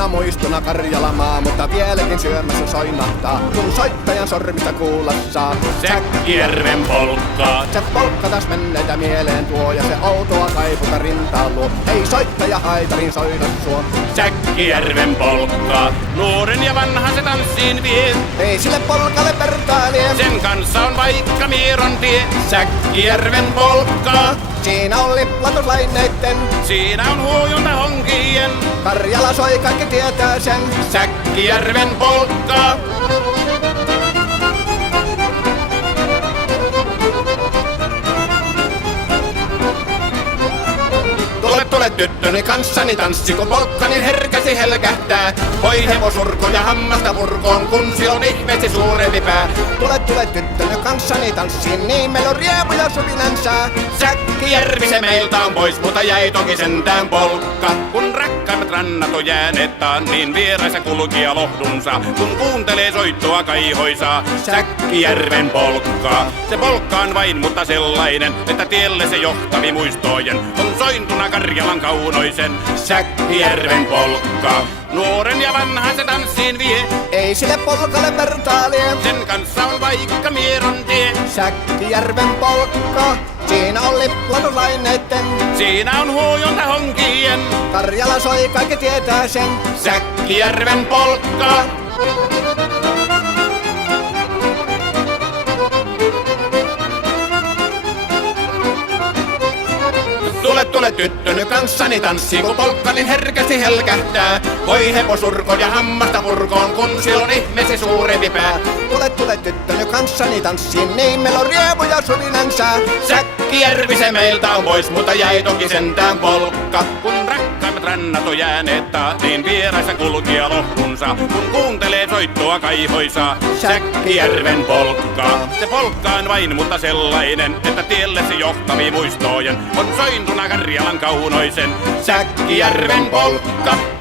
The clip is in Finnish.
kauniina muistona Karjalamaa, mutta vieläkin syömässä soinahtaa, kun soittajan sormista kuulla saa. Säkkijärven polkkaa. Se polkka taas menneitä mieleen tuo, ja se outoa kaiputa rintaan luo. Ei soittaja haitarin soida suo. Säkkijärven polkkaa. Nuoren ja vanhan se tanssiin vie. Ei sille polkalle vertailie. Sen kanssa on vaikka Mieron tie. Säkkijärven polkkaa. Siinä on liplatuslaineitten. Siinä on huojunta honkien. Karjala soi, kaikki tietää sen. Säkkijärven polkkaa. Tule tyttöni kanssani tanssi, kun polkkani herkäsi helkähtää. Voi hevosurko ja hammasta purkoon, kun si on ihmeesti suurempi pää. Tule tyttöni kanssani tanssiin, niin meillä on riemu ja suvinansa. Säkkijärvi se meiltä on pois, mutta jäi toki sentään polkka. Kun rakkaimmat rannat on jääneet taan, niin vieraissa kulkija lohdunsa. Kun kuuntelee soittoa kaihoisaa, Säkkijärven polkkaa. Se polkka on vain, mutta sellainen, että tielle se johtavi muistojen on sointuna Karjalan kaunoisen. Säkkijärven polkkaa. Nuoren ja vanhan se tanssiin vie. Ei sille polkalle vertailie. Sen kanssa on vaikka Mieron tie. Säkkijärven polkka. Siinä on liplatuslaineitten. Siinä on huojunta honkien. Karjala soi, kaikki tietää sen. Säkkijärven polkkaa. Tule tyttöny kanssani tanssi, kun polkkani herkästi helkähtää. Voi hevosurko ja hammasta purkoon, kun si on ihmeesi suurempi pää. Tule tyttöny kanssani tanssiin, niin meillä on riemu ja suvinansa. Säkkijärvi se meiltä on pois, mutta jäi toki sentään polkka. Kun rakkaimmat rannat on jääneet taa, niin vieraissa kulkija lohdunsa. Kun kuuntelee soittoa kaihoisaa, Säkkijärven polkkaa. Se polkka on vain, mutta sellainen, että tielle se johtavi muistojen on sointuna Karjalan kaunoisen. Säkkijärven polkka.